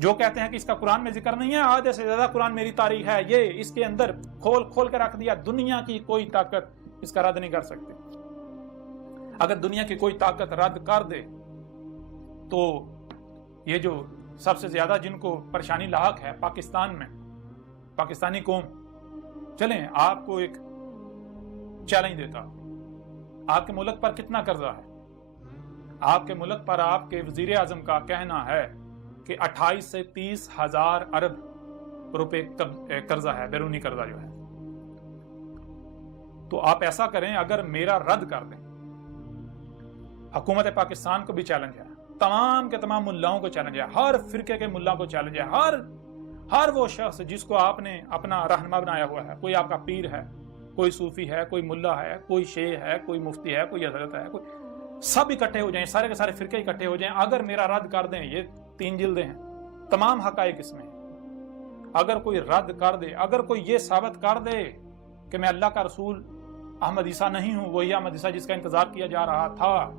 جو کہتے ہیں کہ اس کا قرآن میں ذکر نہیں ہے، آدھے سے زیادہ قرآن میری تاریخ ہے، یہ اس کے اندر کھول کے رکھ دیا، دنیا کی کوئی طاقت اس کا رد نہیں کر سکتی۔ اگر دنیا کی کوئی طاقت رد کر دے تو یہ جو سب سے زیادہ جن کو پریشانی لاحق ہے پاکستان میں، پاکستانی قوم، چلیں آپ کو ایک چیلنج دیتا، آپ کے ملک پر کتنا قرضہ ہے؟ آپ کے ملک پر آپ کے وزیر اعظم کا کہنا ہے کہ 28 سے 30 ہزار ارب روپے قرضہ ہے، بیرونی قرضہ جو ہے۔ تو آپ ایسا کریں، اگر میرا رد کر دیں، حکومت پاکستان کو بھی چیلنج ہے، تمام کے تمام ملاؤں کو چیلنج ہے، ہر فرقے کے ملاؤں کو چیلنج ہے، ہر وہ شخص جس کو آپ نے اپنا رہنما بنایا ہوا ہے، کوئی آپ کا پیر ہے، کوئی صوفی ہے، کوئی ملا ہے، کوئی شیخ ہے، کوئی مفتی ہے، کوئی حضرت ہے، کوئی، سب اکٹھے ہو جائیں، سارے کے سارے فرقے اکٹھے ہو جائیں، اگر میرا رد کر دیں، یہ 3 جلدیں ہیں، تمام حقائق اس میں ہیں، اگر کوئی رد کر دے، اگر کوئی یہ ثابت کر دے کہ میں اللہ کا رسول احمد عیسیٰ نہیں ہوں، وہی احمد عیسیٰ جس کا انتظار کیا جا رہا تھا،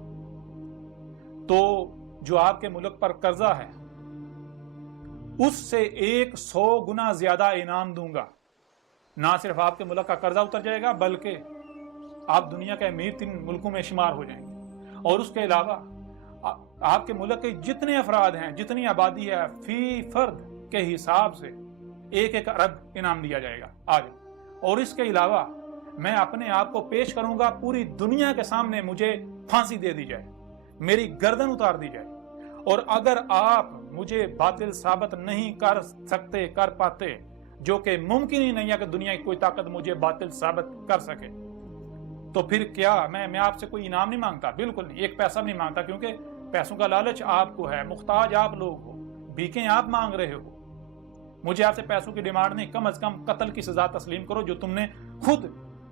تو جو آپ کے ملک پر قرضہ ہے اس سے 100 گنا زیادہ انعام دوں گا۔ نہ صرف آپ کے ملک کا قرضہ اتر جائے گا، بلکہ آپ دنیا کے امیر 3 ملکوں میں شمار ہو جائیں گے، اور اس کے علاوہ آپ کے ملک کے جتنے افراد ہیں، جتنی آبادی ہے، فی فرد کے حساب سے 1 ارب انعام دیا جائے گا آج۔ اور اس کے علاوہ میں اپنے آپ کو پیش کروں گا پوری دنیا کے سامنے، مجھے پھانسی دے دی جائے، میری گردن اتار دی جائے، اور اگر آپ مجھے باطل ثابت نہیں کر پاتے، جو کہ ممکن ہی نہیں ہے کہ دنیا کی کوئی طاقت مجھے باطل ثابت کر سکے، تو پھر کیا میں آپ سے کوئی انعام نہیں مانگتا، بالکل نہیں، 1 پیسہ نہیں مانگتا، کیونکہ پیسوں کا لالچ آپ کو ہے، محتاج آپ لوگ ہو، بھیکیں آپ مانگ رہے ہو، مجھے آپ سے پیسوں کی ڈیمانڈ نہیں، کم از کم قتل کی سزا تسلیم کرو جو تم نے خود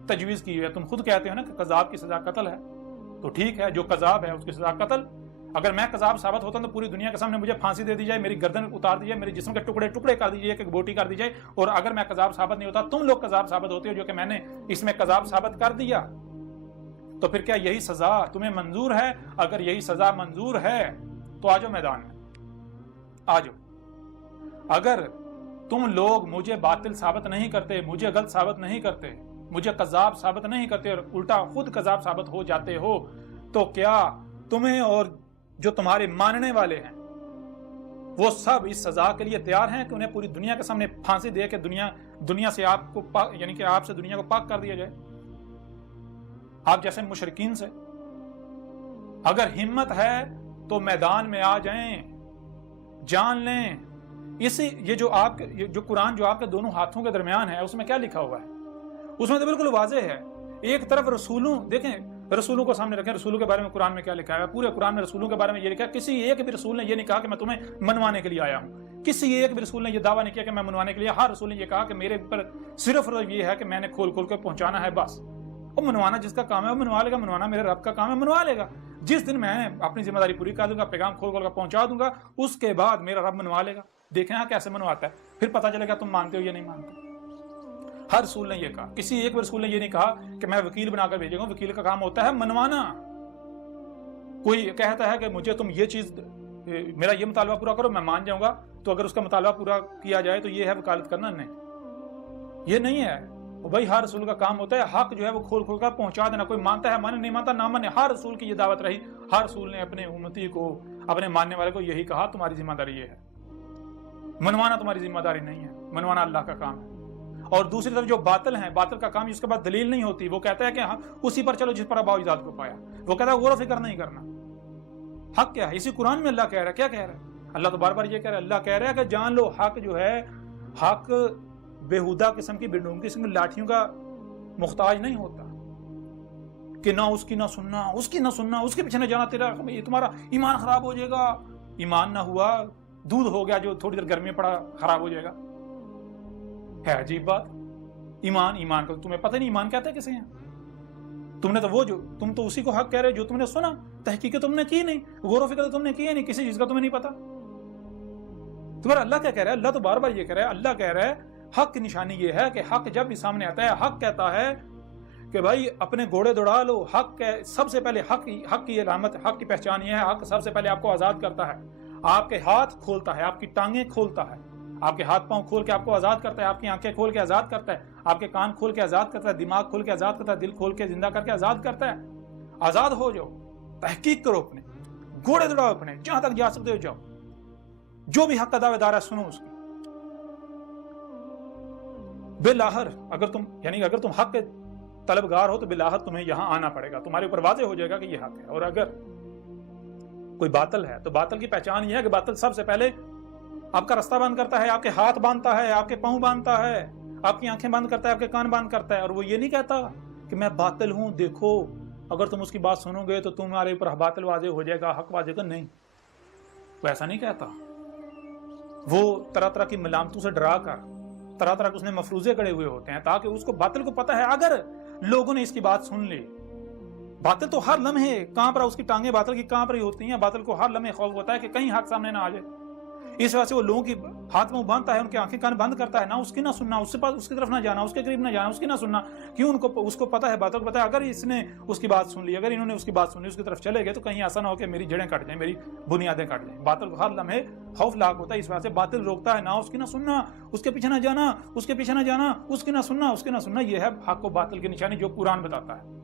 تجویز کی ہے۔ تم خود کہتے ہو نا کہ قذاب کی سزا قتل ہے، تو ٹھیک ہے، جو قذاب ہے اس کی سزا قتل۔ اگر میں قذاب ثابت ہوتا ہوں تو پوری دنیا کے سامنے مجھے پھانسی دے دی جائے، میری گردن اتار دی جائے، میرے جسم کے ٹکڑے ٹکڑے کر دی جائے، ایک بوٹی کر دی جائے، اور اگر میں قذاب ثابت نہیں ہوتا، تم لوگ قذاب ثابت ہوتے ہو جو کہ میں نے اس میں قذاب ثابت کر دیا، تو پھر کیا یہی سزا تمہیں منظور ہے؟ اگر یہی سزا منظور ہے تو آجو میدان میں، آجو۔ اگر تم لوگ مجھے باطل ثابت نہیں کرتے، مجھے غلط ثابت نہیں کرتے، مجھے قذاب ثابت نہیں کرتے، اور الٹا خود قذاب ثابت ہو جاتے ہو، تو کیا تمہیں اور جو تمہارے ماننے والے ہیں وہ سب اس سزا کے لیے تیار ہیں کہ انہیں پوری دنیا کے سامنے پھانسی دے کے دنیا سے آپ کو یعنی کہ آپ سے دنیا کو پاک کر دیا جائے؟ آپ جیسے مشرکین سے اگر ہمت ہے تو میدان میں آ جائیں، جان لیں۔ یہ جو قرآن جو آپ کے دونوں ہاتھوں کے درمیان ہے، اس میں کیا لکھا ہوا ہے؟ اس میں تو بالکل واضح ہے، ایک طرف رسولوں، دیکھیں رسولوں کو سامنے رکھیں، رسولوں کے بارے میں قرآن میں کیا لکھا ہے؟ پورے قرآن میں رسولوں کے بارے میں یہ لکھا ہے، کسی ایک بھی رسول نے یہ نہیں کہا کہ میں تمہیں منوانے کے لیے آیا ہوں، کسی ایک بھی رسول نے یہ دعویٰ نہیں کیا کہ میں منوانے کے لیے، ہر رسول نے یہ کہا کہ میرے پر صرف یہ ہے کہ میں نے کھول کے پہنچانا ہے، بس۔ وہ منوانا جس کا کام ہے وہ منوا لے گا، منوانا میرے رب کا کام ہے، منوا لے گا۔ جس دن میں اپنی ذمہ داری پوری کر دوں گا، پیغام کھول کے پہنچا دوں گا، اس کے بعد میرا رب منوا لے گا۔ دیکھیں ہاں کیسے منواتا ہے، پھر پتہ چلے گا تم مانتے ہو یا نہیں مانتے۔ ہر رسول نے یہ کہا، کسی ایک بھی رسول نے یہ نہیں کہا کہ میں وکیل بنا کر بھیجوں گا، وکیل کا کام ہوتا ہے منوانا۔ کوئی کہتا ہے کہ مجھے تم یہ چیز، میرا یہ مطالبہ پورا کرو، میں مان جاؤں گا، تو اگر اس کا مطالبہ پورا کیا جائے تو یہ ہے وکالت کرنا؟ نہیں، یہ نہیں ہے۔ بھائی ہر رسول کا کام ہوتا ہے حق جو ہے وہ کھول کر پہنچا دینا، کوئی مانتا ہے مانے، نہیں مانتا نہ مانے، ہر رسول کی یہ دعوت رہی، ہر رسول نے اپنے امتی کو، اپنے ماننے والے کو یہی کہا تمہاری ذمہ داری یہ ہے، منوانا تمہاری ذمہ داری نہیں ہے، منوانا اللہ کا کام ہے۔ اور دوسری طرف جو باطل ہیں، باطل کا کام جس کے بعد دلیل نہیں ہوتی، وہ کہتا ہے کہ ہاں اسی پر چلو جس پر ابا اجداد کو پایا، وہ کہتا ہے غور و فکر نہیں کرنا۔ حق کیا ہے؟ اسی قرآن میں اللہ کہہ رہا ہے، کیا کہہ رہا ہے اللہ؟ تو بار بار یہ کہہ رہا ہے، اللہ کہہ رہا ہے کہ جان لو حق جو ہے، حق بےہودہ قسم کی بےڈونگ قسم کی لاٹھیوں کا محتاج نہیں ہوتا کہ نہ اس کی نہ سننا، اس کی نہ سننا، اس کے پیچھے نہ جانا، تمہارا ایمان خراب ہو جائے گا۔ ایمان نہ ہوا، دودھ ہو گیا جو تھوڑی دیر گرمی میں پڑا خراب ہو جائے گا، ہے عجیب بات۔ ایمان کا تمہیں پتہ نہیں ایمان کہتے کسے ہیں؟ تم نے تو تم تو اسی کو حق کہہ رہے جو تم نے سنا، تحقیق تم نے کی نہیں، غور و فکر تو تم نے کی ہے نہیں، کسی چیز کا تمہیں نہیں پتا۔ تمہارا اللہ کیا کہہ رہا ہے؟ اللہ تو بار بار یہ کہہ رہا ہے، اللہ کہہ رہا ہے حق کی نشانی یہ ہے کہ حق جب بھی سامنے آتا ہے، حق کہتا ہے کہ بھائی اپنے گھوڑے دوڑا لو، حق سب سے پہلے حق کی علامت، حق کی پہچان یہ ہے، حق سب سے پہلے آپ کو آزاد کرتا ہے، آپ کے ہاتھ کھولتا ہے, آپ کی ٹانگیں کھولتا ہے, آپ کے ہاتھ پاؤں کھول کے آپ کو آزاد کرتا ہے, آپ کی آنکھیں کھول کے آزاد کرتا ہے, آپ کے کان کھول کے آزاد کرتا ہے, دماغ کھول کے آزاد کرتا ہے, دل کھول کے زندہ کر کے آزاد کرتا ہے. آزاد ہو جاؤ, تحقیق کرو, اپنے گھوڑے دوڑاؤ, اپنے جہاں تک جا سکتے ہو جاؤ, جو بھی حق کا دعوے دار ہے سنو اس کی. بالآخر اگر تم حق کے طلبگار ہو تو بالآخر تمہیں یہاں آنا پڑے گا, تمہارے اوپر واضح ہو جائے گا کہ یہ حق ہے. اور اگر کوئی باطل ہے تو باطل کی پہچان یہ ہے کہ باطل سب سے پہلے آپ کا راستہ بند کرتا ہے, آپ کے ہاتھ باندھتا ہے, آپ کے پاؤں باندھتا ہے, آپ کی آنکھیں بند کرتا ہے, آپ کے کان بند کرتا ہے, اور وہ یہ نہیں کہتا کہ میں باطل ہوں, دیکھو اگر تم اس کی بات سنو گے تو تمہارے اوپر باطل واضح ہو جائے گا, حق واضح ہوگا. نہیں, وہ ایسا نہیں کہتا. وہ طرح طرح کی ملامتوں سے ڈرا کر طرح طرح کے اس نے مفروضے کڑے ہوئے ہوتے ہیں تاکہ اس کو باطل کو پتہ ہے اگر لوگوں نے اس کی بات سن لی. باطل تو ہر لمحے کہاں پر اس کی ٹانگیں باطل کی کہاں پر ہی ہوتی ہیں, باطل کو ہر لمحے خوف ہوتا ہے کہ کہیں حق سامنے نہ آ جائے. اس وجہ سے وہ لوگوں کی ہاتھ میں باندھتا ہے, ان کی آنکھیں کان بند کرتا ہے, نہ اس کی نہ سننا, اس کی طرف نہ جانا, اس کے قریب نہ جانا, اس کی نہ سننا. کیوں؟ اس کو پتا ہے, باطل کو پتا ہے اگر اس نے اس کی بات سن لی, اگر انہوں نے اس کی بات سن لی, اس کی طرف چلے گئے تو کہیں ایسا نہ ہو کہ میری جڑیں کٹ جائیں, میری بنیادیں کٹ جائیں. باطل کو ہر لمحے خوف لاحق ہوتا ہے. اس وجہ سے باطل روکتا ہے, نہ اس کی نہ سننا, اس کے پیچھے نہ جانا, اس کے پیچھے نہ جانا, اس کی نہ سننا, اس کی نہ سننا. یہ ہے حق و باطل کی نشانی جو قرآن بتاتا ہے.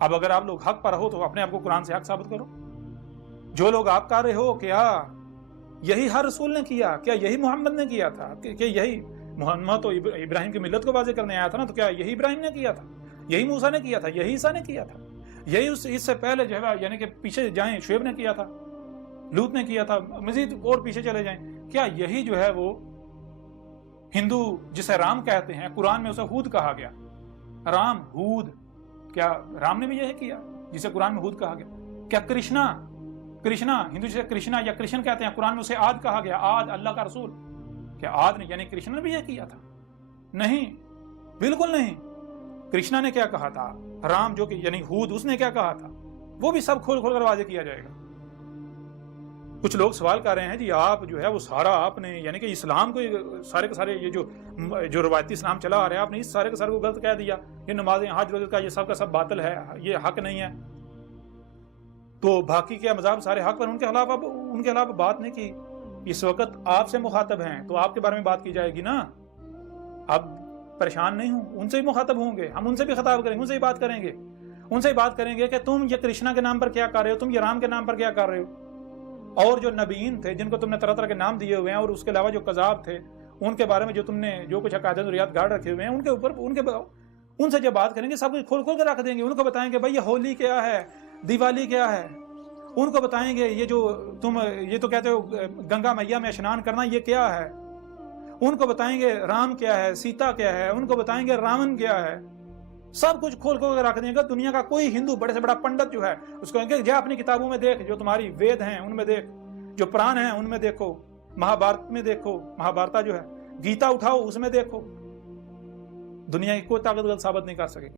اب اگر آپ لوگ حق پر ہو تو اپنے آپ کو قرآن سے حق ثابت کرو. جو لوگ آپ کر رہے ہو, کیا یہی ہر رسول نے کیا؟ کیا یہی محمد نے کیا تھا؟ کہ یہی محمد تو ابراہیم کی ملت کو واضح کرنے آیا تھا نا, تو کیا یہی ابراہیم نے کیا تھا؟ یہی موسیٰ نے کیا تھا؟ یہی عیسیٰ نے کیا تھا؟ یہی اس سے پہلے جو ہے یعنی کہ پیچھے جائیں شعیب نے کیا تھا, لوط نے کیا تھا, مزید اور پیچھے چلے جائیں, کیا یہی جو ہے وہ ہندو جسے رام کہتے ہیں, قرآن میں اسے ہود کہا گیا, رام ہود, کیا رام نے بھی یہی کیا جسے قرآن میں ہود کہا گیا؟ کیا کرشنا ہندو جسے کرشنا یا کرشن کہتے ہیں, قرآن میں اسے عاد کہا گیا, عاد اللہ کا رسول, کیا عاد نے یعنی کرشنا نے بھی یہ کیا تھا؟ نہیں, بالکل نہیں. کرشنا نے کیا کہا تھا, رام جو کہ یعنی ہود, اس نے کیا کہا تھا, وہ بھی سب کھول کر واضح کیا جائے گا. کچھ لوگ سوال کر رہے ہیں جی آپ جو ہے وہ سارا آپ نے یعنی کہ اسلام کو سارے کے سارے یہ جو روایتی اسلام چلا آ رہا ہے آپ نے اس سارے کے سارے کو غلط کہہ دیا, یہ نمازیں حج روزے کا یہ سب کا سب باطل ہے, یہ حق نہیں ہے. تو باقی کیا مذاہب سارے حق پر, ان کے خلاف بات نہیں کی. اس وقت آپ سے مخاطب ہیں تو آپ کے بارے میں بات کی جائے گی نا. اب پریشان نہیں ہوں, ان سے بھی مخاطب ہوں گے, ہم ان سے بھی خطاب کریں گے, ان سے بھی بات کریں گے, ان سے بھی بات کریں گے کہ تم یہ کرشنا کے نام پر کیا کر رہے ہو, تم یہ رام کے نام پر کیا کر رہے ہو. اور جو نبیین تھے جن کو تم نے طرح طرح کے نام دیے ہوئے ہیں, اور اس کے علاوہ جو کذاب تھے ان کے بارے میں جو تم نے جو کچھ عقائد ضروریات گاڑ رکھے ہوئے ہیں, ان کے اوپر ان سے جب بات کریں گے سب کچھ کھول کھول کے رکھ دیں گے. ان کو بتائیں گے بھائی یہ ہولی کیا ہے, دیوالی کیا ہے. ان کو بتائیں گے یہ جو تم یہ تو کہتے ہو گنگا میاں میں اشنان کرنا, یہ کیا ہے. ان کو بتائیں گے رام کیا ہے, سیتا کیا ہے, ان کو بتائیں گے راون کیا ہے. سب کچھ کھول کھول کے رکھ دیں گے. دنیا کا کوئی ہندو بڑے سے بڑا پنڈت جو ہے اس کو کہیں گے جا اپنی کتابوں میں دیکھ, جو تمہاری وید ہیں ان میں دیکھ, جو پران ہیں ان میں دیکھو, مہابھارت میں دیکھو, مہابھارتا جو ہے, گیتا اٹھاؤ اس میں دیکھو. دنیا کی کوئی طاقت ثابت نہیں کر سکے.